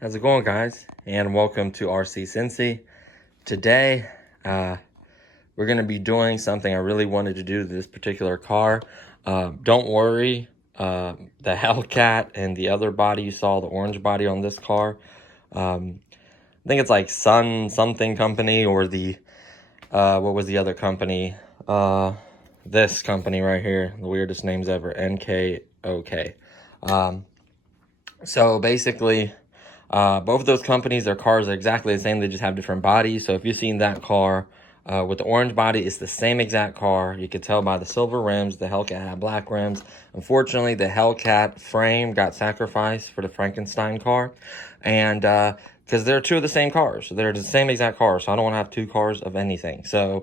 How's it going, guys? And welcome to RC Cincy. Today, we're going to be doing something I really wanted to do to this particular car. Don't worry, the Hellcat and the other body you saw, the orange body on this car, I think it's like Sun something company, or the, what was the other company? This company right here, the weirdest names ever, Nkok. So basically, both of those companies, their cars are exactly the same. They just have different bodies. So if you've seen that car with the orange body, it's the same exact car. You could tell by the silver rims. The Hellcat had black rims. Unfortunately, the Hellcat frame got sacrificed for the Frankenstein car. And because they're two of the same cars. They're the same exact car. So I don't want to have two cars of anything. So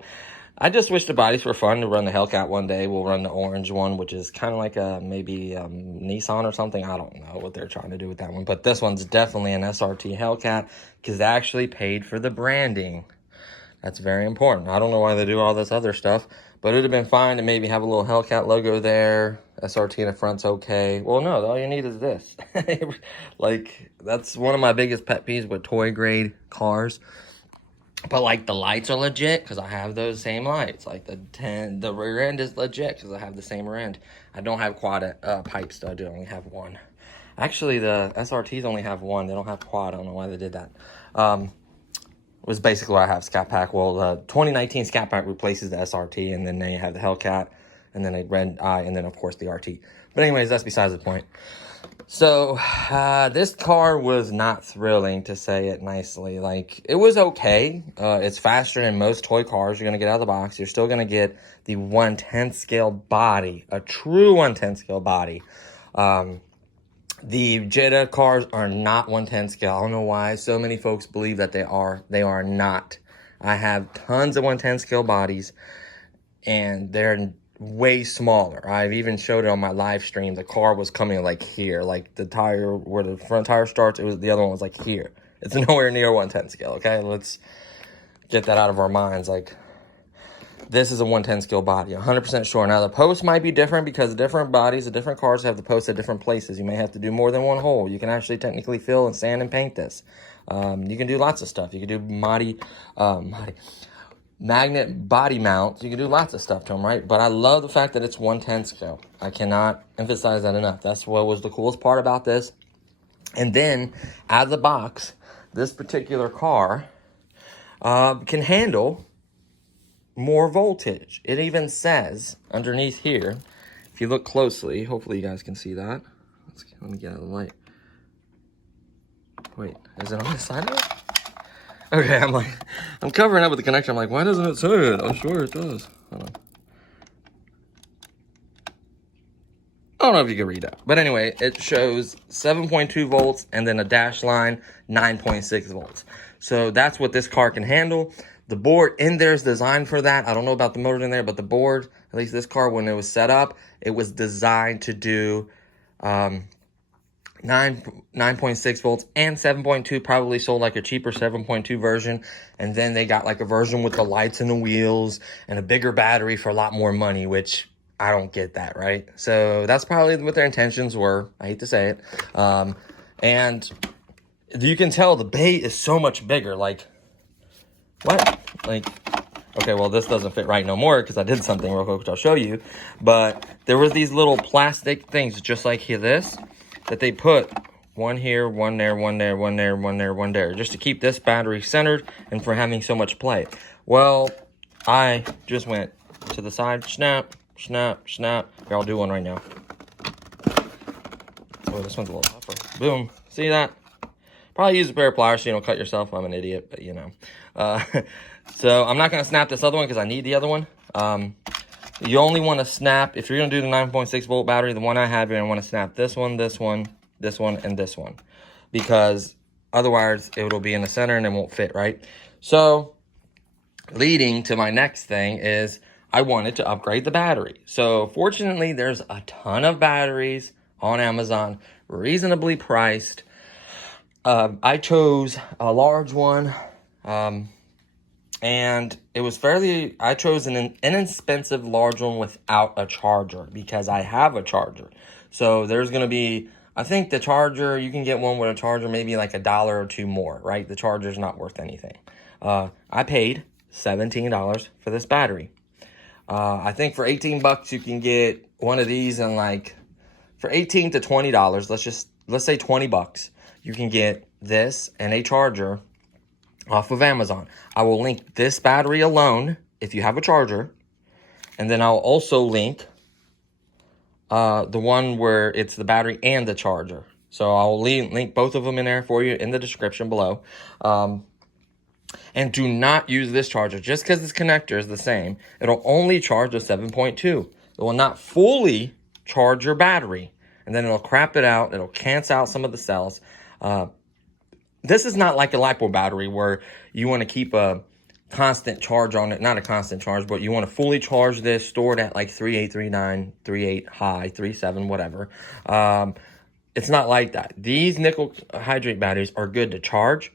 I just wish the bodies were fun to run the Hellcat one day. We'll run the orange one, which is kind of like a maybe Nissan or something. I don't know what they're trying to do with that one. But this one's definitely an SRT Hellcat because they actually paid for the branding. That's very important. I don't know why they do all this other stuff, but it would have been fine to maybe have a little Hellcat logo there. SRT in the front's okay. Well, no, all you need is this. Like, that's one of my biggest pet peeves with toy grade cars. But, like, the lights are legit because I have those same lights. Like, the rear end is legit because I have the same rear end. I don't have quad pipes, though. I do only have one. Actually, the SRTs only have one. They don't have quad. I don't know why they did that. Was basically what I have, Scat Pack. Well, the 2019 Scat Pack replaces the SRT, and then they have the Hellcat, and then a red eye, and then, of course, the RT. But anyways, that's besides the point. So, this car was not thrilling, to say it nicely. Like, it was okay. It's faster than most toy cars you're going to get out of the box. You're still going to get the 1/10 scale body, a true 1/10 scale body. The Jetta cars are not 1/10 scale. I don't know why so many folks believe that they are. They are not. I have tons of 1/10 scale bodies, and they're way smaller. I've even showed it on my live stream. The car was coming like here, like the tire where the front tire starts. It was the other one was like here. It's nowhere near 1/10 scale. Okay, let's get that out of our minds. Like, this is a 1/10 scale body, 100% sure. Now the posts might be different because different bodies, the different cars have the posts at different places. You may have to do more than one hole. You can actually technically fill and sand and paint this. You can do lots of stuff. You can do magnet body mounts. You can do lots of stuff to them, right? But I love the fact that it's 1/10 scale. I cannot emphasize that enough. That's what was the coolest part about this. And then out of the box, this particular car can handle more voltage. It even says underneath here, if you look closely, hopefully you guys can see that. Let me get out of the light. Wait, is it on this side of it? Okay, I'm covering up with the connector. I'm like, why doesn't it say it? I'm sure it does. Hold on. I don't know if you can read that. But anyway, it shows 7.2 volts and then a dash line, 9.6 volts. So that's what this car can handle. The board in there is designed for that. I don't know about the motor in there, but the board, at least this car, when it was set up, it was designed to do 9.6 volts and 7.2. Probably sold like a cheaper 7.2 version, and then they got like a version with the lights and the wheels and a bigger battery for a lot more money, which I don't get that, right? So that's probably what their intentions were. I hate to say it. And you can tell the bay is so much bigger. Like, what? Like, okay, well, this doesn't fit right no more because I did something real quick, which I'll show you. But there was these little plastic things, just like here, this, that they put one here, one there, one there, one there, one there, one there, just to keep this battery centered and for having so much play. Well, I just went to the side, snap, snap, snap. Here, I'll do one right now. Oh, this one's a little tougher. Boom. See that? Probably use a pair of pliers so you don't cut yourself. I'm an idiot, but you know. So I'm not going to snap this other one because I need the other one. You only want to snap, if you're going to do the 9.6 volt battery, the one I have here, I want to snap this one, this one, this one, and this one. Because otherwise, it will be in the center and it won't fit, right? So, leading to my next thing is I wanted to upgrade the battery. So, fortunately, there's a ton of batteries on Amazon, reasonably priced. I chose a large one. And it was I chose an inexpensive large one without a charger because I have a charger. So there's going to be, I think the charger, you can get one with a charger, maybe like $1 or $2 more, right? The charger's not worth anything. I paid $17 for this battery. I think for 18 bucks, you can get one of these and like for 18 to $20, let's say 20 bucks, you can get this and a charger off of Amazon. I will link this battery alone if you have a charger. And then I'll also link the one where it's the battery and the charger. So I'll link both of them in there for you in the description below. And do not use this charger. Just because this connector is the same, it'll only charge a 7.2. It will not fully charge your battery. And then it'll crap it out. It'll cancel out some of the cells. This is not like a LiPo battery where you want to keep a constant charge on it. Not a constant charge, but you want to fully charge this, store it at like 3.8, 3.9, 3.8 high, 3.7, whatever. It's not like that. These nickel hydrate batteries are good to charge,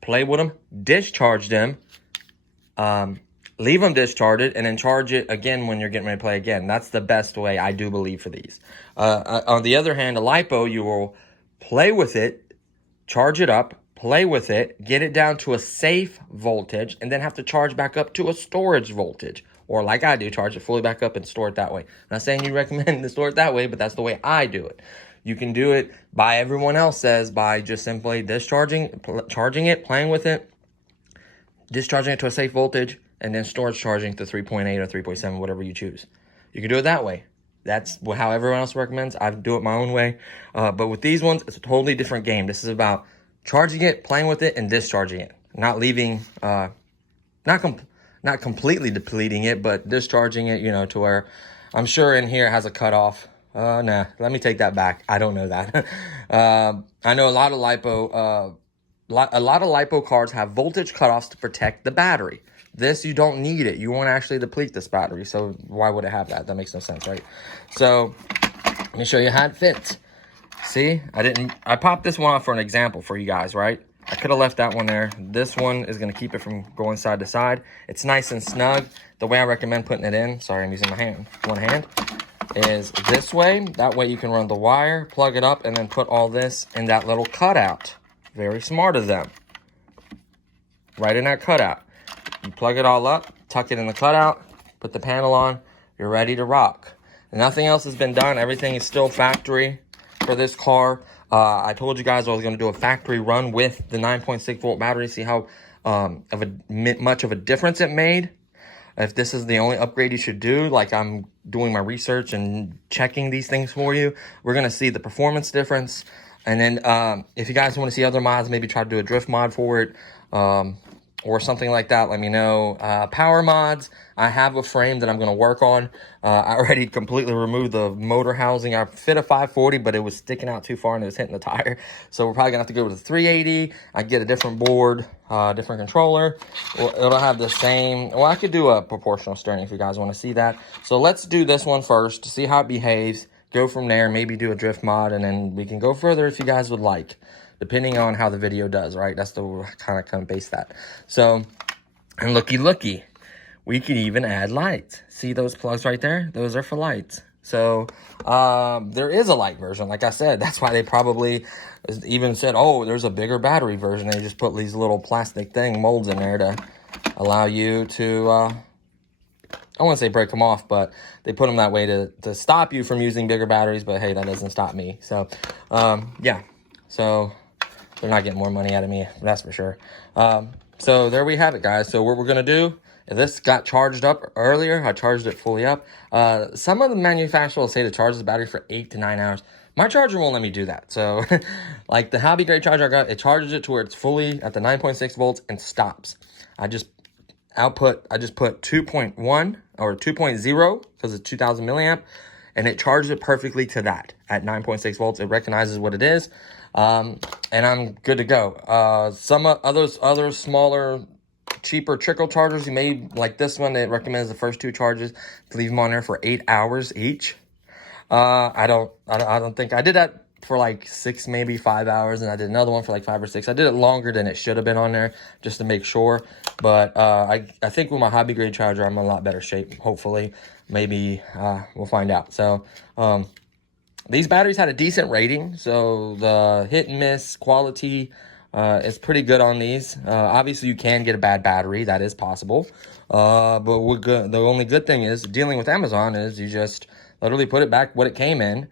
play with them, discharge them, leave them discharged, and then charge it again when you're getting ready to play again. That's the best way, I do believe, for these. On the other hand, a LiPo, you will play with it, charge it up, play with it, get it down to a safe voltage, and then have to charge back up to a storage voltage. Or like I do, charge it fully back up and store it that way. I'm not saying you recommend to store it that way, but that's the way I do it. You can do it by everyone else says by just simply charging it, playing with it, discharging it to a safe voltage, and then storage charging to 3.8 or 3.7, whatever you choose. You can do it that way. That's how everyone else recommends. I do it my own way. But with these ones, it's a totally different game. This is about charging it, playing with it, and discharging it. Not leaving, not completely depleting it, but discharging it, you know, to where I'm sure in here it has a cutoff. Nah, let me take that back. I don't know that. I know a lot of LiPo cards have voltage cutoffs to protect the battery. This, you don't need it. You won't actually deplete this battery. So why would it have that? That makes no sense, right? So let me show you how it fits. See, I popped this one off for an example for you guys, right? I could have left that one there. This one is going to keep it from going side to side. It's nice and snug. The way I recommend putting it in, sorry, I'm using one hand, is this way. That way you can run the wire, plug it up, and then put all this in that little cutout. Very smart of them. Right in that cutout. You plug it all up, tuck it in the cutout, put the panel on, you're ready to rock. Nothing else has been done. Everything is still factory for this car. I told you guys I was going to do a factory run with the 9.6 volt battery, see how much of a difference it made. If this is the only upgrade you should do, like I'm doing my research and checking these things for you, we're going to see the performance difference. And then if you guys want to see other mods, maybe try to do a drift mod for it, or something like that, let me know. Power mods, I have a frame that I'm going to work on. I already completely removed the motor housing. I fit a 540, but it was sticking out too far and it was hitting the tire. So we're probably going to have to go with a 380. I get a different board, different controller. Well, it'll have the same. Well, I could do a proportional steering if you guys want to see that. So let's do this one first to see how it behaves. Go from there, maybe do a drift mod, and then we can go further if you guys would like, depending on how the video does, right? That's the kind of base that. So, and looky, we could even add lights. See those plugs right there? Those are for lights. So, there is a light version. Like I said, that's why they probably even said, oh, there's a bigger battery version. They just put these little plastic molds in there to allow you to, I wouldn't say break them off, but they put them that way to stop you from using bigger batteries. But hey, that doesn't stop me. So, yeah. So they're not getting more money out of me, that's for sure. So there we have it, guys. So what we're going to do, this got charged up earlier. I charged it fully up. Some of the manufacturers will say to charge the battery for 8 to 9 hours. My charger won't let me do that. So like the hobby grade charger I got, it charges it to where it's fully at the 9.6 volts and stops. I just put 2.1 or 2.0 because it's 2000 milliamp, and it charges it perfectly to that at 9.6 volts. It recognizes what it is, and I'm good to go. Some other smaller, cheaper trickle chargers, you may like this one. It recommends the first 2 charges to leave them on there for 8 hours each. I don't think I did that for like 6, maybe 5 hours, and I did another one for like 5 or 6. I did it longer than it should have been on there just to make sure. But I think with my hobby grade charger, I'm in a lot better shape. Hopefully, maybe we'll find out. So these batteries had a decent rating, so the hit and miss quality is pretty good on these. Obviously, you can get a bad battery. That is possible. But the only good thing is dealing with Amazon is you just literally put it back what it came in,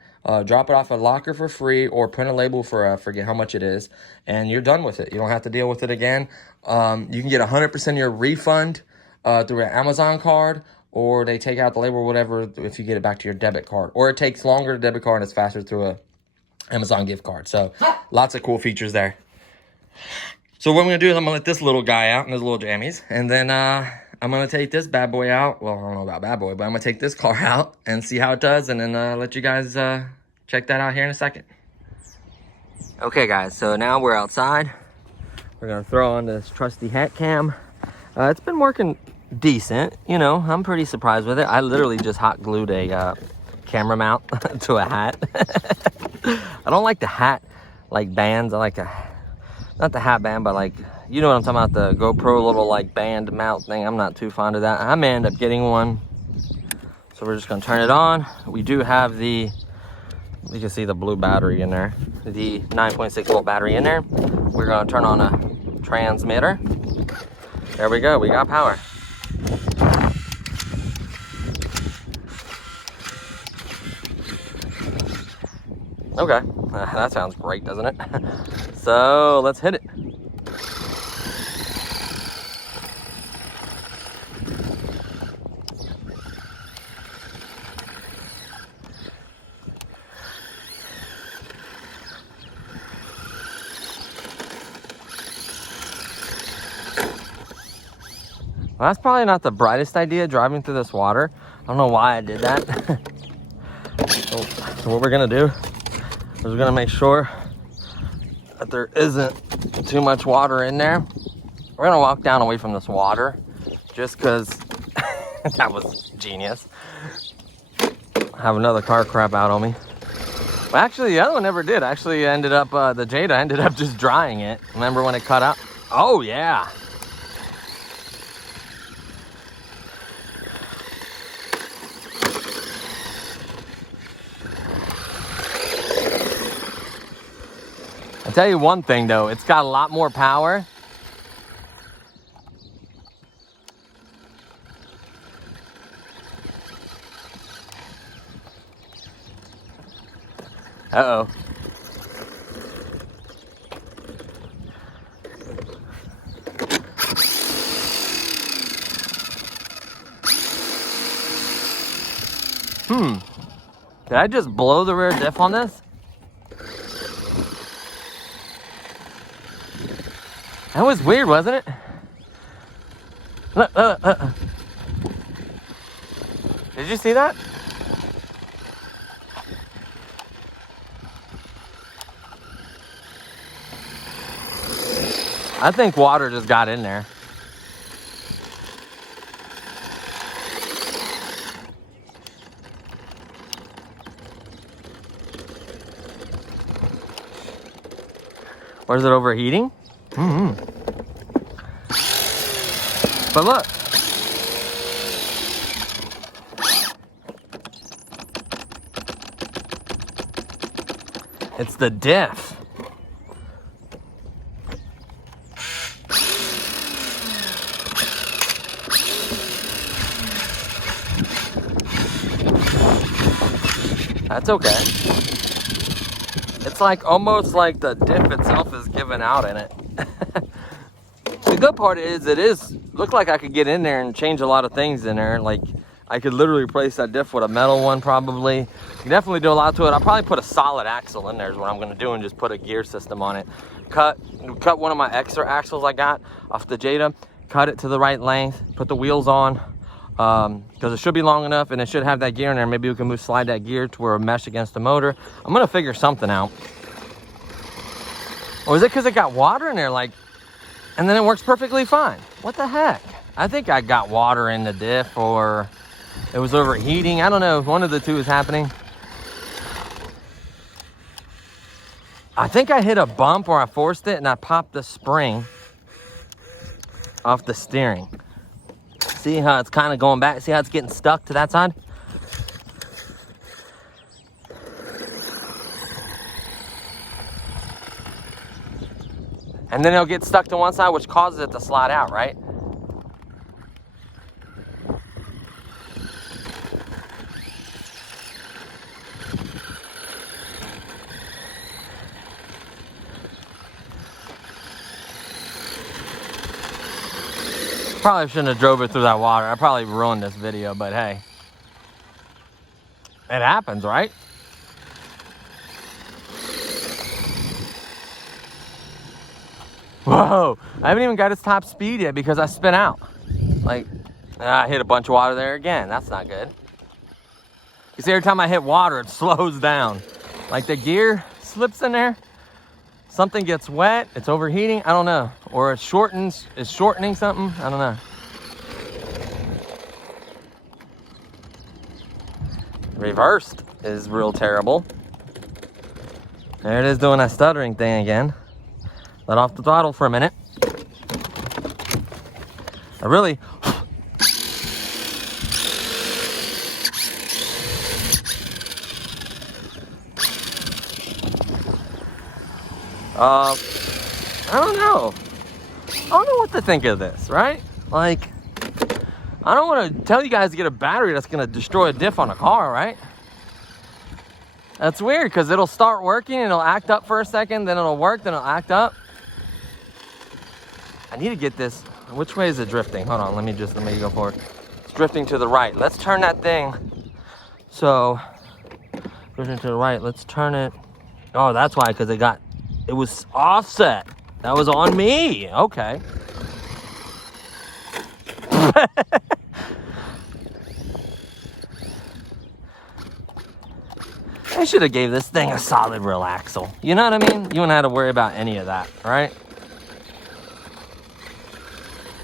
drop it off a locker for free, or print a label for forget how much it is, and you're done with it. You don't have to deal with it again. You can get 100% of your refund through an Amazon card, or they take out the label or whatever if you get it back to your debit card. Or it takes longer to debit card and it's faster through a Amazon gift card. So lots of cool features there. So what I'm going to do is I'm going to let this little guy out in his little jammies, and then I'm going to take this bad boy out. Well, I don't know about bad boy, but I'm going to take this car out and see how it does, and then let you guys check that out here in a second. Okay, guys, so now we're outside. We're going to throw on this trusty hat cam. It's been working decent. You know, I'm pretty surprised with it. I literally just hot glued a camera mount to a hat. I don't like the hat, like, bands. I like not the hat band, but like, you know what I'm talking about, the GoPro little like band mount thing. I'm not too fond of that. I may end up getting one. So we're just gonna turn it on. We do have you can see the blue battery in there, the 9.6 volt battery in there. We're gonna turn on a transmitter. There we go, we got power. Okay, that sounds great, doesn't it? So let's hit it. Well, that's probably not the brightest idea, driving through this water. I don't know why I did that. So what we're gonna do is we're gonna make sure that there isn't too much water in there. We're gonna walk down away from this water just because that was genius. I have another car crap out on me. Well, actually, the other one never did. Actually, ended up, the Jada ended up just drying it. Remember when it cut out? Oh, yeah. I'll tell you one thing though, it's got a lot more power. Uh-oh. Did I just blow the rear diff on this? That was weird, wasn't it? Did you see that? I think water just got in there. Or is it overheating? But look. It's the diff. That's okay. It's like almost like the diff itself is giving out in it. The good part is looked like I could get in there and change a lot of things in there. Like I could literally replace that diff with a metal one probably. You can definitely do a lot to it. I'll probably put a solid axle in there is what I'm gonna do, and just put a gear system on it. Cut one of my extra axles I got off the Jada, cut it to the right length, put the wheels on, because it should be long enough and it should have that gear in there. Maybe we can slide that gear to where it mesh against the motor. I'm gonna figure something out. Or is it because it got water in there, like, and then it works perfectly fine? What the heck? I think I got water in the diff, or it was overheating. I don't know. One of the two is happening. I think I hit a bump, or I forced it and I popped the spring off the steering. See how it's kind of going back? See how it's getting stuck to that side? And then it'll get stuck to one side, which causes it to slide out, right? Probably shouldn't have drove it through that water. I probably ruined this video, but hey. It happens, right? Whoa, I haven't even got its top speed yet because I spin out. Like, I hit a bunch of water there again. That's not good. You see, every time I hit water, it slows down. Like the gear slips in there. Something gets wet, it's overheating, I don't know. Or it shortens, it's shortening something, I don't know. Reversed is real terrible. There it is doing that stuttering thing again. Let off the throttle for a minute. I really... I don't know. I don't know what to think of this, right? Like, I don't want to tell you guys to get a battery that's going to destroy a diff on a car, right? That's weird because it'll start working and it'll act up for a second, then it'll work, then it'll act up. I need to get this. Which way is it drifting? Hold on, let me go for it. It's drifting to the right. Let's turn that thing. So, drifting to the right. Let's turn it. Oh, that's why, because it was offset. That was on me. Okay. I should have gave this thing a solid real axle. You know what I mean? You wouldn't have to worry about any of that, right?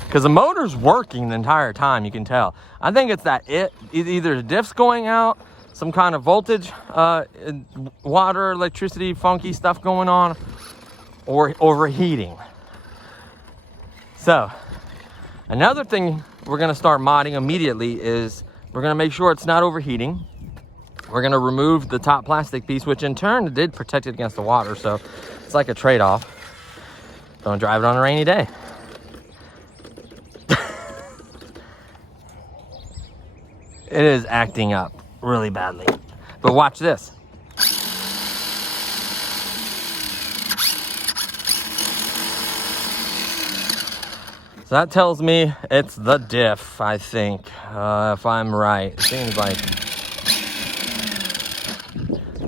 Because the motor's working the entire time, you can tell. I think it's that either the diff's going out, some kind of voltage, water, electricity, funky stuff going on, or overheating. So, another thing we're gonna start modding immediately is we're gonna make sure it's not overheating. We're gonna remove the top plastic piece, which in turn did protect it against the water, so it's like a trade-off. Don't drive it on a rainy day. It is acting up really badly. But watch this. So that tells me it's the diff, I think, if I'm right. It seems like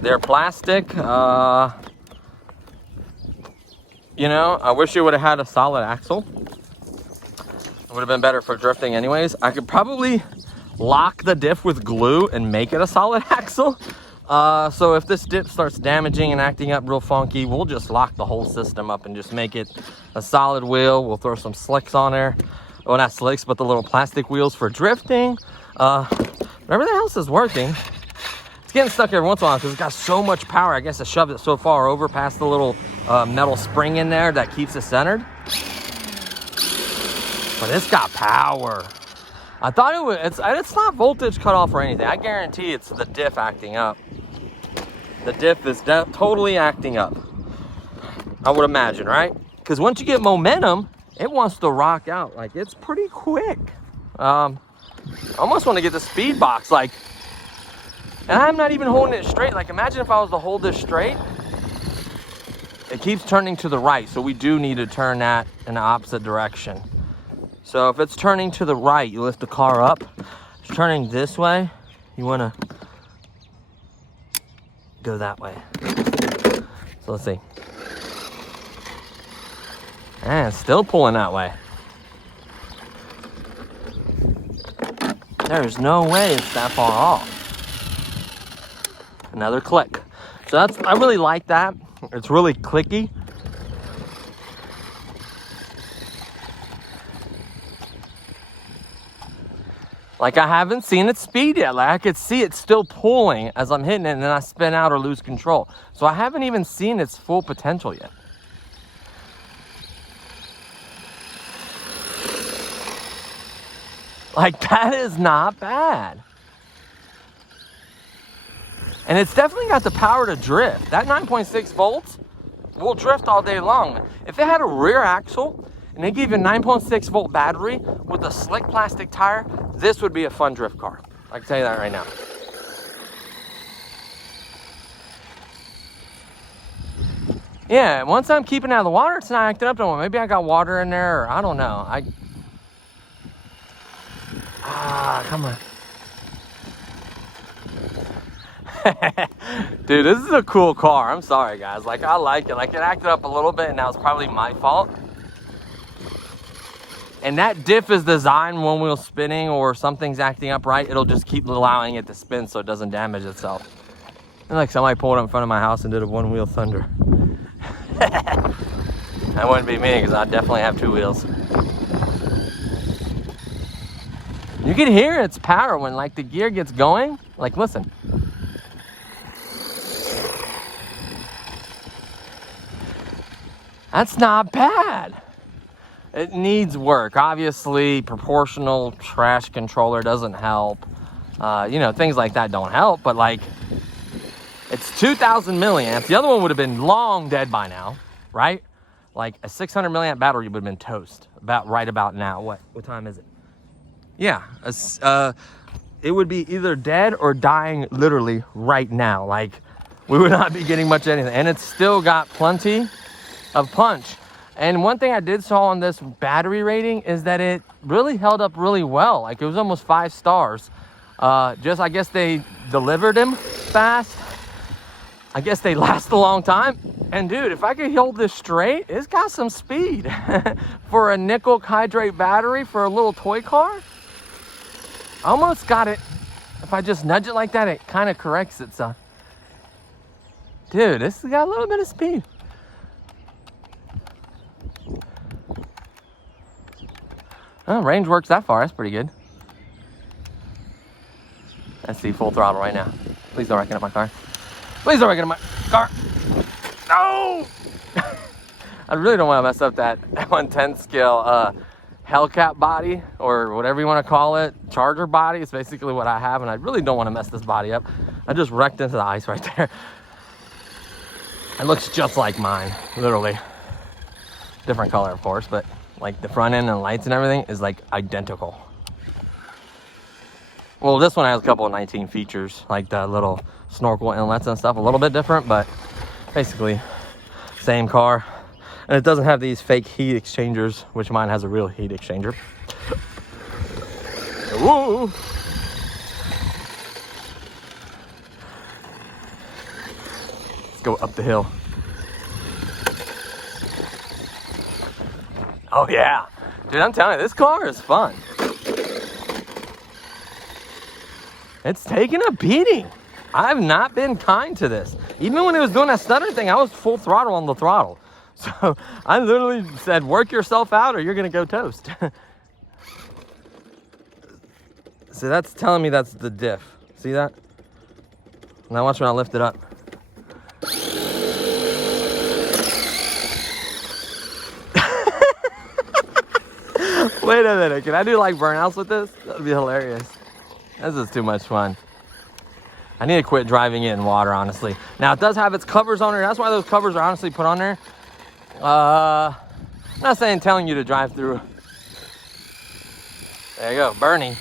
they're plastic. You know, I wish it would have had a solid axle. It would have been better for drifting anyways. I could probably lock the diff with glue and make it a solid axle. So if this diff starts damaging and acting up real funky, we'll just lock the whole system up and just make it a solid wheel. We'll throw some slicks on there. Well, not slicks, but the little plastic wheels for drifting. Everything else is working. It's getting stuck every once in a while because it's got so much power. I guess I shoved it so far over past the little metal spring in there that keeps it centered. But it's got power. I thought it was, it's not voltage cut off or anything. I guarantee it's the diff acting up. The diff is totally acting up. I would imagine, right? Because once you get momentum, it wants to rock out. Like, it's pretty quick. I almost want to get the speed box, like, and I'm not even holding it straight. Like, imagine if I was to hold this straight. It keeps turning to the right, so we do need to turn that in the opposite direction. So if it's turning to the right, you lift the car up, turning this way, you want to go that way. So let's see. And still pulling that way. There's no way it's that far off. Another click. So I really like that. It's really clicky. Like, I haven't seen it speed yet. Like, I could see it still pulling as I'm hitting it, and then I spin out or lose control. So I haven't even seen its full potential yet. Like, that is not bad. And it's definitely got the power to drift. That 9.6 volts will drift all day long. If it had a rear axle and they gave you a 9.6 volt battery with a slick plastic tire, this would be a fun drift car. I can tell you that right now. Yeah, once I'm keeping it out of the water, it's not acting up no more. Maybe I got water in there, or I don't know. Come on. Dude, this is a cool car. I'm sorry, guys. Like, I like it. Like, it acted up a little bit, and that was probably my fault. And that diff is designed when wheel spinning or something's acting up right, it'll just keep allowing it to spin so it doesn't damage itself. And like somebody pulled up in front of my house and did a one-wheel thunder. That wouldn't be me, because I definitely have two wheels. You can hear its power when, like, the gear gets going. Like, listen. That's not bad. It needs work. Obviously, proportional trash controller doesn't help. You know, things like that don't help. But, like, it's 2,000 milliamps. The other one would have been long dead by now, right? Like, a 600 milliamp battery would have been toast right about now. What time is it? Yeah, it would be either dead or dying literally right now. Like, we would not be getting much of anything. And it's still got plenty of punch. And one thing I did saw on this battery rating is that it really held up really well. Like, it was almost 5 stars. I guess they delivered them fast. I guess they last a long time. And dude, if I could hold this straight, it's got some speed. For a nickel hydrate battery for a little toy car. Almost got it. If I just nudge it like that, it kind of corrects itself. Dude, this has got a little bit of speed. Oh, range works that far. That's pretty good. Let's see, full throttle right now. Please don't wreck up my car. Please don't wreck up my car. No! I really don't want to mess up that 110 scale Hellcat body, or whatever you want to call it. Charger body. It's basically what I have, and I really don't want to mess this body up. I just wrecked into the ice right there. It looks just like mine, literally. Different color, of course, but like the front end and lights and everything is like identical. Well, this one has a couple of 19 features, like the little snorkel inlets and stuff, a little bit different, but basically same car. And it doesn't have these fake heat exchangers, which mine has a real heat exchanger. Woo! Let's go up the hill. Oh yeah, dude, I'm telling you, this car is fun. It's taking a beating. I've not been kind to this. Even when it was doing that stutter thing, I was full throttle on the throttle. So I literally said, work yourself out or you're gonna go toast. So that's telling me that's the diff. See that? Now watch when I lift it up. Wait a minute, can I do like burnouts with this? That'd be hilarious. This is too much fun. I need to quit driving it in water, honestly. Now, it does have its covers on there. That's why those covers are honestly put on there. I'm not saying telling you to drive through. There you go, burning.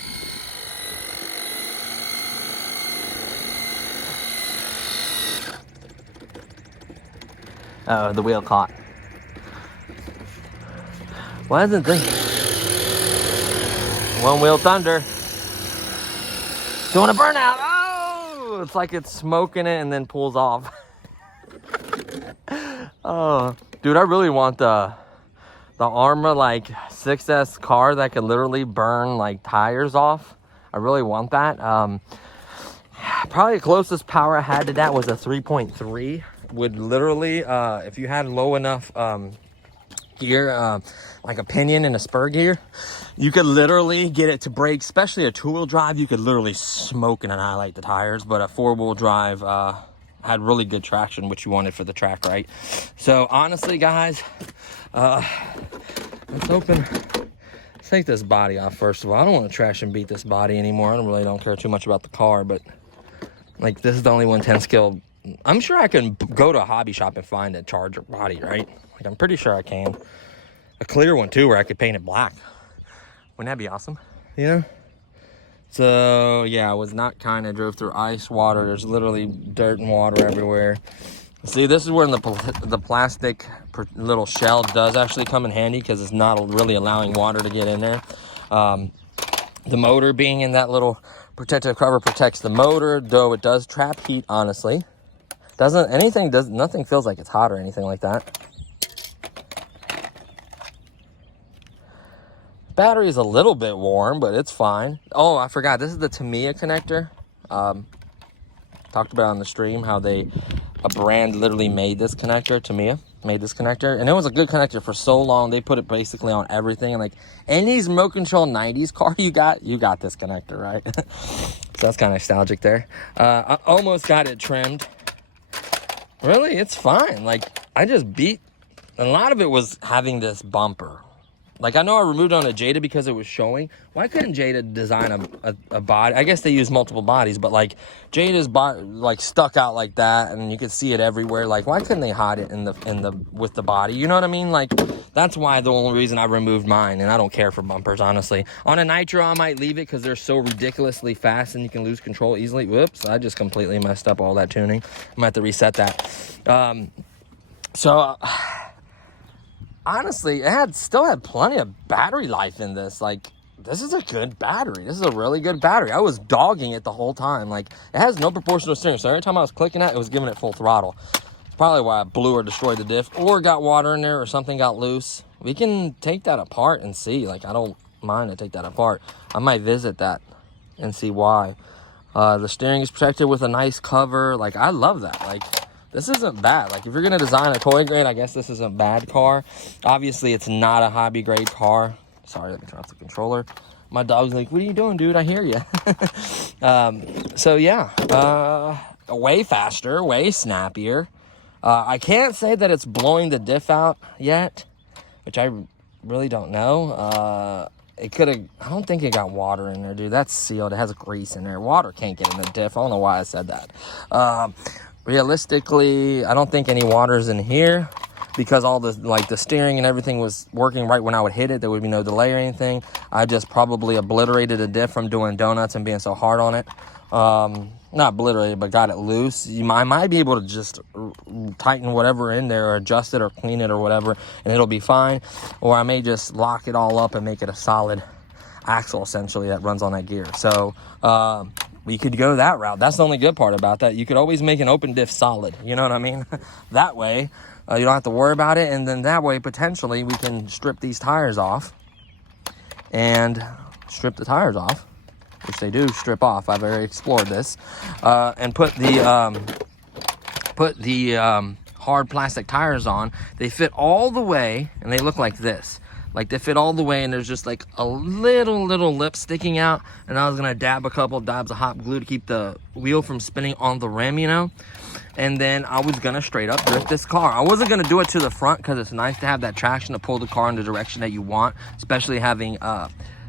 Uh-oh, the wheel caught. Why isn't this? One wheel thunder. Doing a burnout. Oh, it's like it's smoking it and then pulls off. Oh, dude, I really want the Arma like 6S car that could literally burn like tires off. I really want that. Probably the closest power I had to that was a 3.3. Would literally, if you had low enough gear, like a pinion and a spur gear, you could literally get it to brake, especially a two-wheel drive. You could literally smoke and annihilate the tires, but a four-wheel drive had really good traction, which you wanted for the track, right? So honestly, guys, let's take this body off first of all. I don't want to trash and beat this body anymore. I really don't care too much about the car, but like, this is the only 110 scale. I'm sure I can go to a hobby shop and find a Charger body, right? Like, I'm pretty sure I can. A clear one too, where I could paint it black. Wouldn't that be awesome? You know? So yeah, I was not kind. I drove through ice, water. There's literally dirt and water everywhere. See, this is where the plastic little shell does actually come in handy, because it's not really allowing water to get in there. The motor being in that little protective cover protects the motor, though it does trap heat, honestly. Nothing feels like it's hot or anything like that. Battery is a little bit warm, but it's fine. Oh, I forgot, this is the Tamiya connector. Talked about on the stream how a brand literally made this connector. Tamiya made this connector, and it was a good connector for so long. They put it basically on everything, and like any remote control 90s car you got this connector, right? So that's kind of nostalgic there. I almost got it trimmed. Really, it's fine. Like, I just beat, a lot of it was having this bumper. Like, I know I removed on a Jada because it was showing. Why couldn't Jada design a body? I guess they use multiple bodies, but like Jada's body like stuck out like that, and you could see it everywhere. Like, why couldn't they hide it with the body? You know what I mean? Like, that's why the only reason I removed mine, and I don't care for bumpers, honestly. On a Nitro, I might leave it because they're so ridiculously fast and you can lose control easily. Whoops, I just completely messed up all that tuning. I'm gonna have to reset that. Honestly, it still had plenty of battery life in this. Like, this is a good battery. This is a really good battery. I was dogging it the whole time. Like, it has no proportional steering, so every time I was clicking it was giving it full throttle. It's probably why I blew or destroyed the diff, or got water in there, or something got loose. We can take that apart and see. Like, I don't mind to take that apart. I might visit that and see why. The steering is protected with a nice cover. Like, I love that. Like, this isn't bad. Like, if you're gonna design a toy grade, I guess this isn't a bad car. Obviously, it's not a hobby grade car. Sorry, let me turn off the controller. My dog's like, what are you doing, dude? I hear you. So yeah, way faster, way snappier. I can't say that it's blowing the diff out yet, which I really don't know. It could have, I don't think it got water in there, dude. That's sealed. It has grease in there. Water can't get in the diff. I don't know why I said that. Realistically, I don't think any water's in here, because all the steering and everything was working right when I would hit it. There would be no delay or anything. I just probably obliterated a diff from doing donuts and being so hard on it. Not obliterated, but got it loose. I might be able to just tighten whatever in there, or adjust it, or clean it, or whatever, and it'll be fine. Or I may just lock it all up and make it a solid axle, essentially, that runs on that gear. So, we could go that route. That's the only good part about that. You could always make an open diff solid. You know what I mean? That way, you don't have to worry about it. And then that way, potentially, we can strip these tires off. And strip the tires off, which they do strip off. I've already explored this. And put the hard plastic tires on. They fit all the way, and they look like this. Like, they fit all the way, and there's just like a little lip sticking out, and I was gonna dab a couple dabs of hot glue to keep the wheel from spinning on the rim, you know. And then I was gonna straight up drift this car. I wasn't gonna do it to the front, because it's nice to have that traction to pull the car in the direction that you want, especially having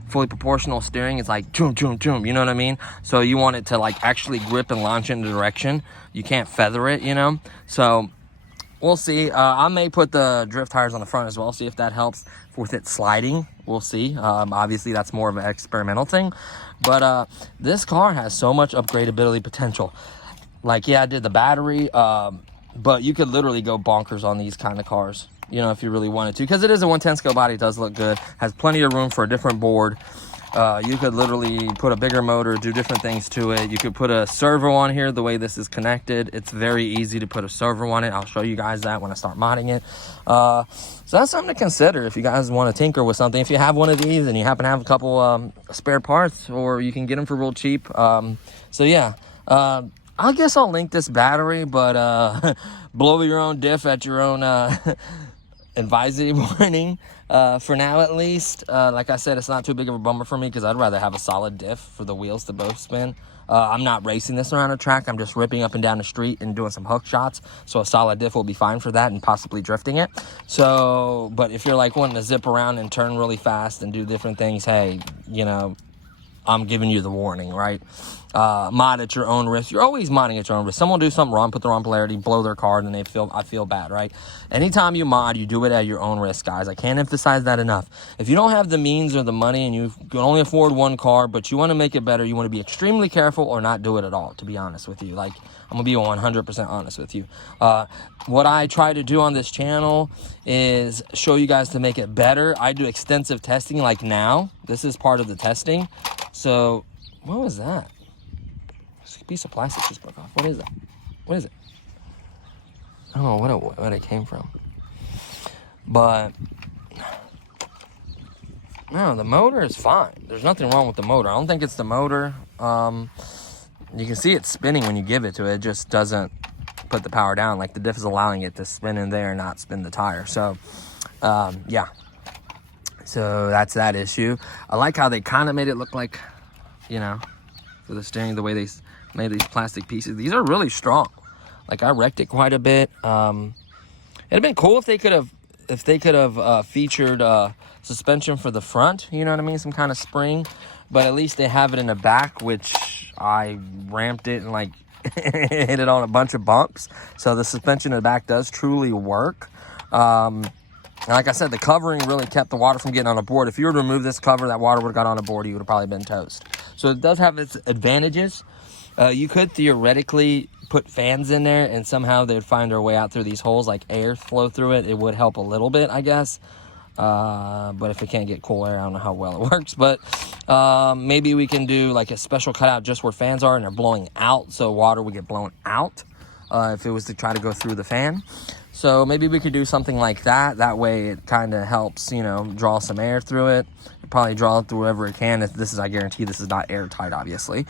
fully proportional steering. It's like choom choom choom, you know what I mean? So you want it to like actually grip and launch in the direction. You can't feather it, you know. So we'll see. I may put the drift tires on the front as well, see if that helps with it sliding. We'll see. Obviously, that's more of an experimental thing. But this car has so much upgradability potential. Like, yeah, I did the battery, but you could literally go bonkers on these kind of cars, you know, if you really wanted to. Because it is a 110 scale body. It does look good. Has plenty of room for a different board. You could literally put a bigger motor, do different things to it. You could put a servo on here. The way this is connected, it's very easy to put a servo on it. I'll show you guys that when I start modding it. So that's something to consider if you guys want to tinker with something. If you have one of these and you happen to have a couple spare parts, or you can get them for real cheap. So yeah, I guess I'll link this battery, but blow your own diff at your own advisory warning. For now, at least. Like I said, it's not too big of a bummer for me because I'd rather have a solid diff for the wheels to both spin. I'm not racing this around a track. I'm just ripping up and down the street and doing some hook shots. So a solid diff will be fine for that and possibly drifting it. So, but if you're like wanting to zip around and turn really fast and do different things, hey, you know, I'm giving you the warning, right? Mod at your own risk. You're always modding at your own risk. Someone will do something wrong, put the wrong polarity, blow their card, and I feel bad, right? Anytime you mod, you do it at your own risk, guys. I can't emphasize that enough. If you don't have the means or the money and you can only afford one car, but you want to make it better, you want to be extremely careful or not do it at all, to be honest with you. Like, I'm going to be 100% honest with you. What I try to do on this channel is show you guys to make it better. I do extensive testing like now. This is part of the testing. So, what was that? A piece of plastic just broke off. What is that? What is it? I don't know what it came from. But no, the motor is fine. There's nothing wrong with the motor. I don't think it's the motor. You can see it spinning when you give it to it. It just doesn't put the power down. Like the diff is allowing it to spin in there and not spin the tire. So yeah. So that's that issue. I like how they kind of made it look like, you know, for the steering, the way they made these plastic pieces. These are really strong. Like I wrecked it quite a bit. It'd have been cool if they could have featured suspension for the front, you know what I mean, some kind of spring, but at least they have it in the back, which I ramped it and like hit it on a bunch of bumps. So the suspension in the back does truly work. Like I said, the covering really kept the water from getting on the board. If you were to remove this cover, that water would have got on the board. You would have probably been toast. So it does have its advantages. You could theoretically put fans in there and somehow they'd find their way out through these holes, like air flow through it. It would help a little bit, I guess. But if it can't get cool air, I don't know how well it works. But maybe we can do like a special cutout just where fans are and they're blowing out, so water would get blown out if it was to try to go through the fan. So maybe we could do something like that. That way it kind of helps, you know, draw some air through it. Probably draw it through wherever it can. If this is, I guarantee this is not airtight, obviously.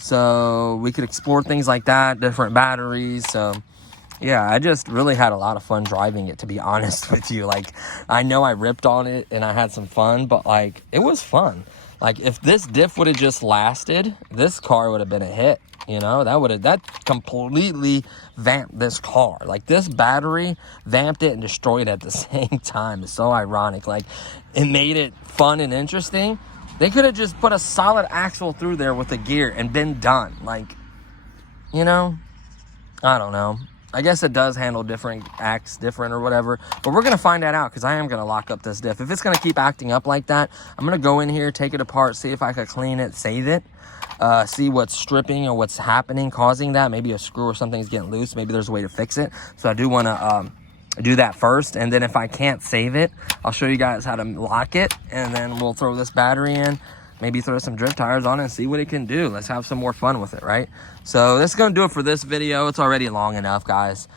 So we could explore things like that, different batteries. So yeah, I just really had a lot of fun driving it, to be honest with you. Like, I know I ripped on it and I had some fun, but like, it was fun. Like, if this diff would have just lasted, this car would have been a hit. You know, that completely vamped this car. Like, this battery vamped it and destroyed it at the same time. It's so ironic. Like, it made it fun and interesting. They could have just put a solid axle through there with a gear and been done. Like, you know, I don't know. I guess it does handle different or whatever. But we're going to find that out because I am going to lock up this diff. If it's going to keep acting up like that, I'm going to go in here, take it apart, see if I could clean it, save it. See what's stripping or what's happening, causing that. Maybe a screw or something's getting loose. Maybe there's a way to fix it. So I do want to do that first. And then if I can't save it, I'll show you guys how to lock it. And then we'll throw this battery in. Maybe throw some drift tires on it and see what it can do. Let's have some more fun with it, right? So this is going to do it for this video. It's already long enough, guys.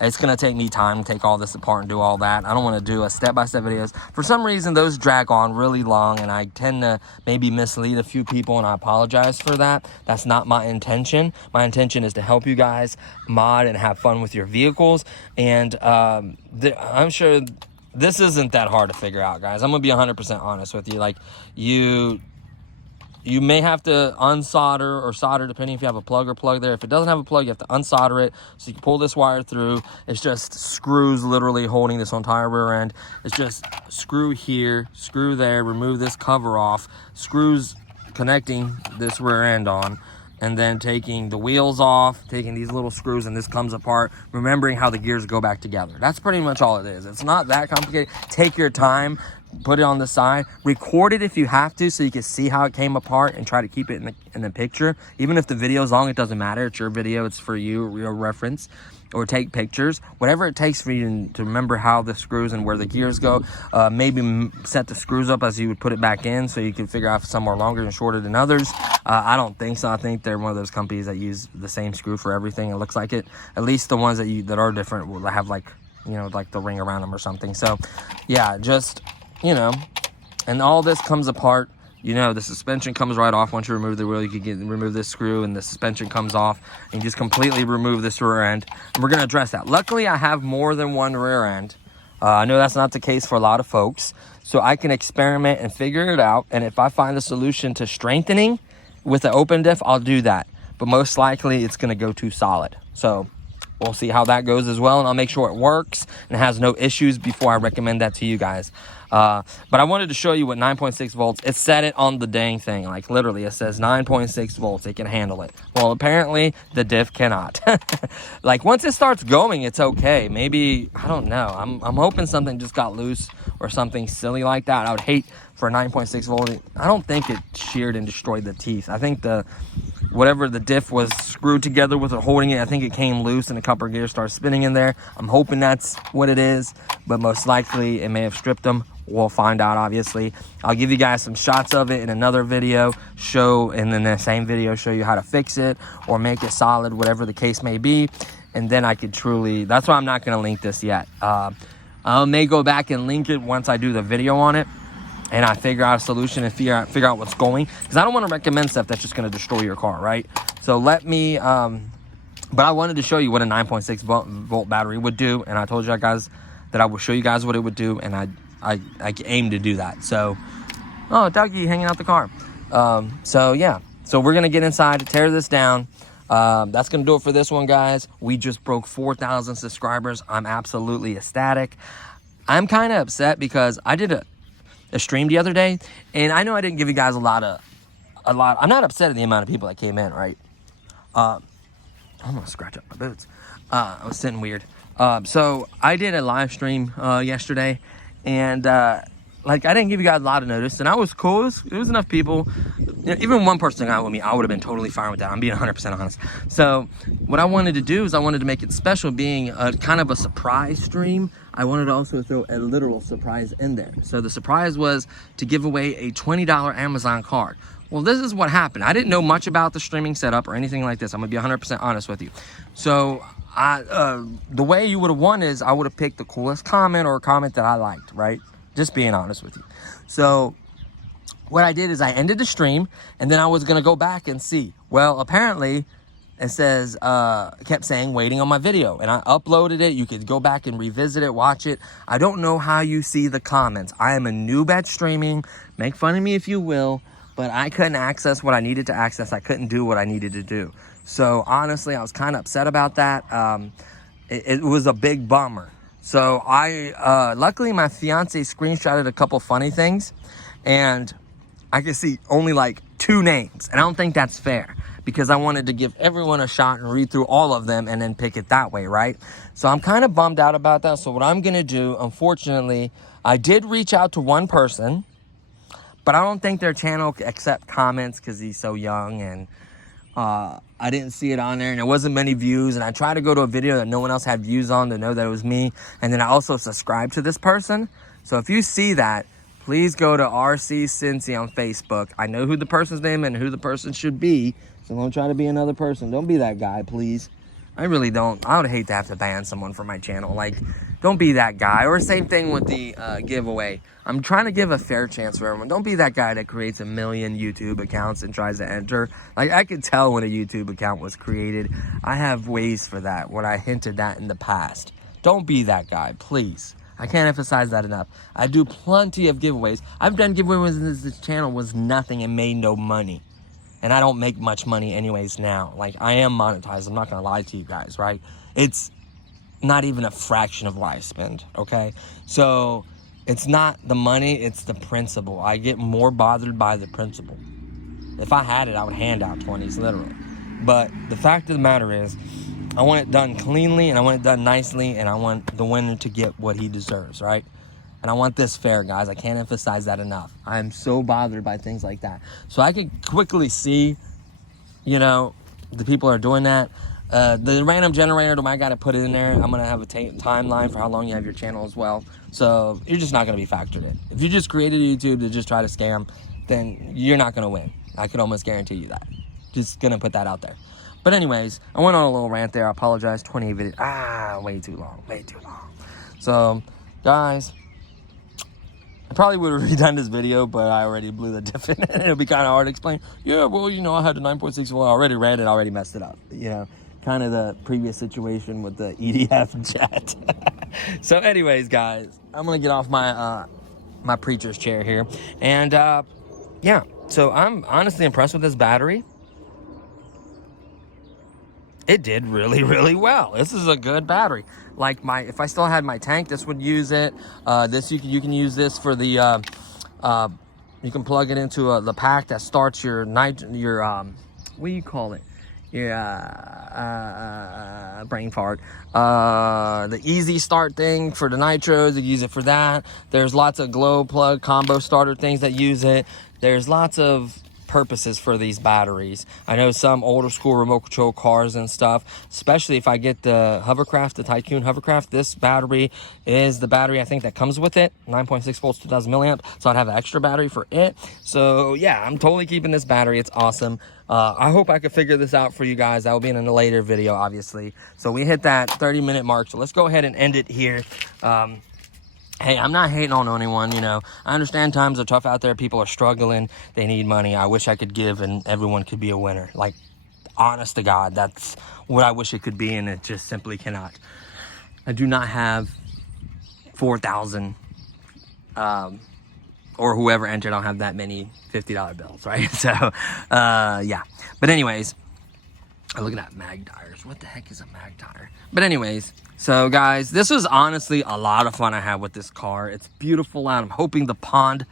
It's going to take me time to take all this apart and do all that. I don't want to do a step-by-step videos. For some reason, those drag on really long, and I tend to maybe mislead a few people, and I apologize for that. That's not my intention. My intention is to help you guys mod and have fun with your vehicles. And I'm sure this isn't that hard to figure out, guys. I'm going to be 100% honest with you. Like, you may have to unsolder or solder, depending if you have a plug or plug there. If it doesn't have a plug, you have to unsolder it. So you can pull this wire through. It's just screws literally holding this entire rear end. It's just screw here, screw there, remove this cover off, screws connecting this rear end on, and then taking the wheels off, taking these little screws, and this comes apart, remembering how the gears go back together. That's pretty much all it is. It's not that complicated. Take your time, put it on the side, record it if you have to so you can see how it came apart and try to keep it in the picture. Even if the video's long, it doesn't matter. It's your video, it's for you, your reference. or take pictures, whatever it takes for you to remember how the screws and where the gears go. Maybe set the screws up as you would put it back in, so you can figure out if some are longer and shorter than others. I don't think so. I think they're one of those companies that use the same screw for everything. It looks like it. At least the ones that are different will have like, you know, like the ring around them or something. So yeah, just, you know, and all this comes apart. You know, the suspension comes right off. Once you remove the wheel, you can remove this screw and the suspension comes off, and just completely remove this rear end. And we're going to address that. Luckily, I have more than one rear end. I know that's not the case for a lot of folks, so I can experiment and figure it out. And if I find a solution to strengthening with an open diff, I'll do that. But most likely, it's going to go too solid. So we'll see how that goes as well, and I'll make sure it works and has no issues before I recommend that to you guys. But I wanted to show you what 9.6 volts, it said it on the dang thing, like literally it says 9.6 volts, it can handle it. Well, apparently the diff cannot. Like once it starts going, it's okay. Maybe, I don't know, I'm hoping something just got loose or something silly like that. I would hate for 9.6 volt. I don't think it sheared and destroyed the teeth. I think whatever the diff was screwed together with it holding it, I think it came loose and a couple of gears started spinning in there. I'm hoping that's what it is, but most likely it may have stripped them. We'll find out, obviously. I'll give you guys some shots of it in another video, and in the same video show you how to fix it or make it solid, whatever the case may be. And then I could truly, that's why I'm not going to link this yet. I may go back and link it once I do the video on it and I figure out a solution and figure out what's going, because I don't want to recommend stuff that's just going to destroy your car, right? So let me, but I wanted to show you what a 9.6 volt battery would do, and I told you guys that I would show you guys what it would do, and I aim to do that. So, oh, Dougie hanging out the car. So yeah, so we're gonna get inside to tear this down. That's gonna do it for this one, guys. We just broke 4,000 subscribers. I'm absolutely ecstatic. I'm kind of upset because I did a stream the other day, and I know I didn't give you guys a lot. I'm not upset at the amount of people that came in, right? I'm gonna scratch up my boots. I was sitting weird. So I did a live stream yesterday, and like I didn't give you guys a lot of notice, and I was cool. It was enough people. You know, even one person got with me, I would have been totally fine with that. I'm being 100% honest. So what I wanted to do is I wanted to make it special, being a kind of a surprise stream. I wanted to also throw a literal surprise in there. So the surprise was to give away a $20 Amazon card. Well, this is what happened. I didn't know much about the streaming setup or anything like this. I'm gonna be 100% honest with you. So the way you would have won is I would have picked the coolest comment or a comment that I liked, right? Just being honest with you. So what I did is I ended the stream, and then I was gonna go back and see. Well, apparently it says, kept saying waiting on my video, and I uploaded it. You could go back and revisit it, watch it. I don't know how you see the comments. I am a noob at streaming. Make fun of me if you will, but I couldn't access what I needed to access. I couldn't do what I needed to do. So honestly, I was kind of upset about that. It was a big bummer. So luckily my fiance screenshotted a couple funny things, and I could see only like 2 names. And I don't think that's fair, because I wanted to give everyone a shot and read through all of them and then pick it that way, right? So I'm kind of bummed out about that. So what I'm gonna do, unfortunately, I did reach out to one person, but I don't think their channel accept comments because he's so young, and I didn't see it on there, and there wasn't many views, and I tried to go to a video that no one else had views on to know that it was me, and then I also subscribed to this person. So if you see that, please go to RC Cincy on Facebook. I know who the person's name and who the person should be, so don't try to be another person. Don't be that guy, please. I really don't. I would hate to have to ban someone from my channel. Like, don't be that guy. Or same thing with the giveaway. I'm trying to give a fair chance for everyone. Don't be that guy that creates 1 million YouTube accounts and tries to enter. Like, I could tell when a YouTube account was created. I have ways for that when I hinted that in the past. Don't be that guy, please. I can't emphasize that enough. I do plenty of giveaways. I've done giveaways when this channel was nothing and made no money. And I don't make much money anyways now. Like, I am monetized. I'm not going to lie to you guys, right? It's not even a fraction of what I spend, okay? So it's not the money, it's the principle. I get more bothered by the principle. If I had it, I would hand out 20s, literally. But the fact of the matter is, I want it done cleanly, and I want it done nicely, and I want the winner to get what he deserves, right? And I want this fair, guys. I can't emphasize that enough. I am so bothered by things like that. So I could quickly see, you know, the people are doing that. The random generator, I got to put it in there. I'm going to have a timeline for how long you have your channel as well. So you're just not going to be factored in. If you just created YouTube to just try to scam, then you're not going to win. I can almost guarantee you that. Just going to put that out there. But anyways, I went on a little rant there. I apologize. 28 videos. Way too long. Way too long. So, guys, I probably would have redone this video, but I already blew the diff in it. It'll be kind of hard to explain. Yeah, well, you know, I had the 9.6. Well, I already ran it. I already messed it up. You know, kind of the previous situation with the EDF jet. So anyways, guys, I'm going to get off my my preacher's chair here. And, yeah, so I'm honestly impressed with this battery. It did really, really well. This is a good battery. Like if I still had my tank, this would use it. This you can use this for the you can plug it into the pack that starts your what do you call it? Your brain fart. The easy start thing for the nitros. You use it for that. There's lots of glow plug combo starter things that use it. There's lots of purposes for these batteries. I know some older school remote control cars and stuff, especially if I get the hovercraft, the Tycoon hovercraft, this battery is the battery I think that comes with it, 9.6 volts, 2000 milliamp, so I'd have an extra battery for it. So yeah, I'm totally keeping this battery. It's awesome. I hope I could figure this out for you guys. That will be in a later video, obviously. So we hit that 30-minute mark, so let's go ahead and end it here. Hey, I'm not hating on anyone, you know. I understand times are tough out there. People are struggling. They need money. I wish I could give and everyone could be a winner. Like, honest to God, that's what I wish it could be, and it just simply cannot. I do not have 4,000, or whoever entered, I don't have that many $50 bills, right? So, yeah. But anyways, look at that mag tires. What the heck is a mag tire? But anyways, so guys, this was honestly a lot of fun I had with this car. It's beautiful out. I'm hoping the pond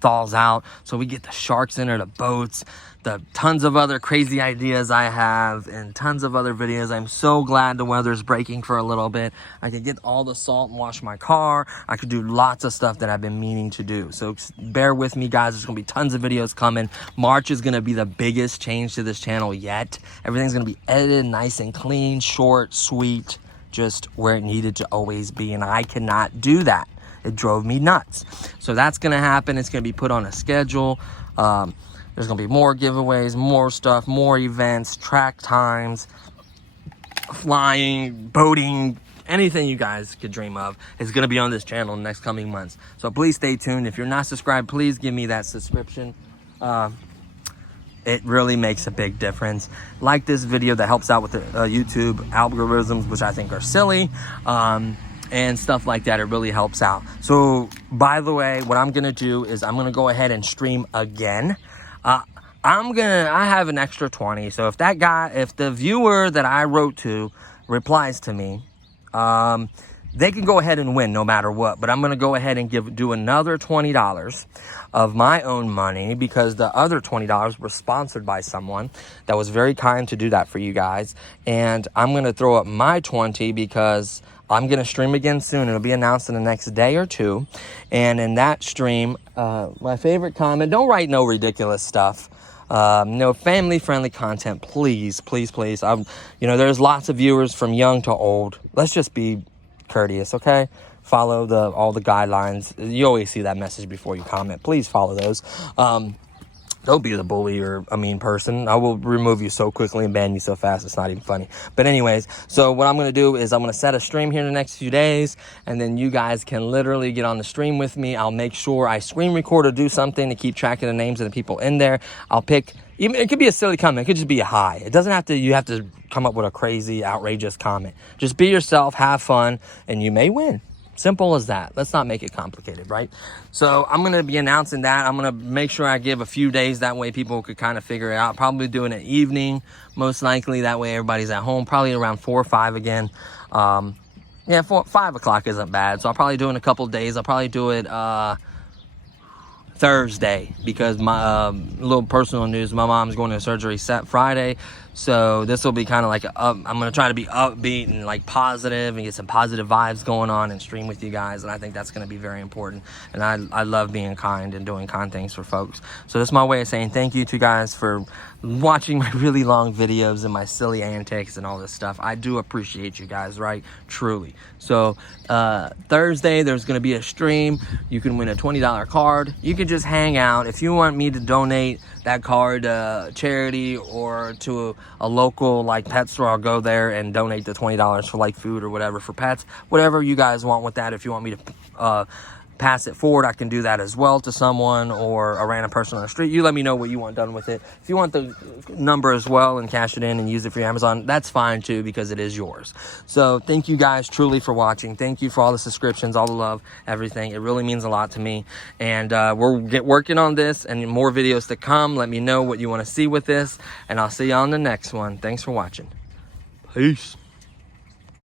thaws out so we get the sharks in there, the boats, the tons of other crazy ideas I have, and tons of other videos. I'm so glad the weather's breaking for a little bit. I could get all the salt and wash my car. I could do lots of stuff that I've been meaning to do. So bear with me, guys. There's gonna be tons of videos coming. March is gonna be the biggest change to this channel yet. Everything's gonna be edited nice and clean, short, sweet, just where it needed to always be, and I cannot do that. It drove me nuts. So that's gonna happen. It's gonna be put on a schedule. There's gonna be more giveaways, more stuff, more events, track times, flying, boating, anything you guys could dream of is gonna be on this channel in the next coming months. So please stay tuned. If you're not subscribed, please give me that subscription. It really makes a big difference. Like this video, that helps out with the YouTube algorithms, which I think are silly, and stuff like that. It really helps out. So by the way, what I'm gonna do is I'm gonna go ahead and stream again. I have an extra 20. So if the viewer that I wrote to replies to me, they can go ahead and win no matter what. But I'm going to go ahead and do another $20 of my own money, because the other $20 were sponsored by someone that was very kind to do that for you guys. And I'm going to throw up my 20 because I'm going to stream again soon. It'll be announced in the next day or two. And in that stream, my favorite comment, don't write no ridiculous stuff. No family-friendly content, please, please, please. You know, there's lots of viewers from young to old. Let's just be courteous, okay? Follow all the guidelines. You always see that message before you comment. Please follow those. Don't be the bully or a mean person. I will remove you so quickly and ban you so fast it's not even funny. But anyways, so what I'm going to do is I'm going to set a stream here in the next few days, and then you guys can literally get on the stream with me. I'll make sure I screen record or do something to keep track of the names of the people in there. I'll pick, even it could be a silly comment. It could just be a hi. It doesn't have to, you have to come up with a crazy, outrageous comment. Just be yourself, have fun, and you may win. Simple as that. Let's not make it complicated, right? So I'm going to be announcing that. I'm going to make sure I give a few days. That way people could kind of figure it out. Probably doing it evening, most likely. That way everybody's at home. Probably around 4 or 5 again. Yeah, 5 o'clock isn't bad. So I'll probably do it in a couple of days. I'll probably do it Thursday, because my little personal news, my mom's going to surgery Friday. So this will be kind of like I'm gonna try to be upbeat and like positive and get some positive vibes going on and stream with you guys, and I think that's gonna be very important. And I love being kind and doing kind things for folks. So that's my way of saying thank you to you guys for watching my really long videos and my silly antics and all this stuff. I do appreciate you guys, right? Truly. So Thursday there's gonna be a stream. You can win a $20 card. You can just hang out. If you want me to donate that card to charity or to a local like pet store, I'll go there and donate the $20 for like food or whatever for pets, whatever you guys want with that. If you want me to pass it forward, I can do that as well to someone or a random person on the street. You let me know what you want done with it. If you want the number as well and cash it in and use it for your Amazon, that's fine too, because it is yours. So thank you guys truly for watching. Thank you for all the subscriptions, all the love, everything. It really means a lot to me. And we're working on this and more videos to come. Let me know what you want to see with this, and I'll see you on the next one. Thanks for watching. Peace.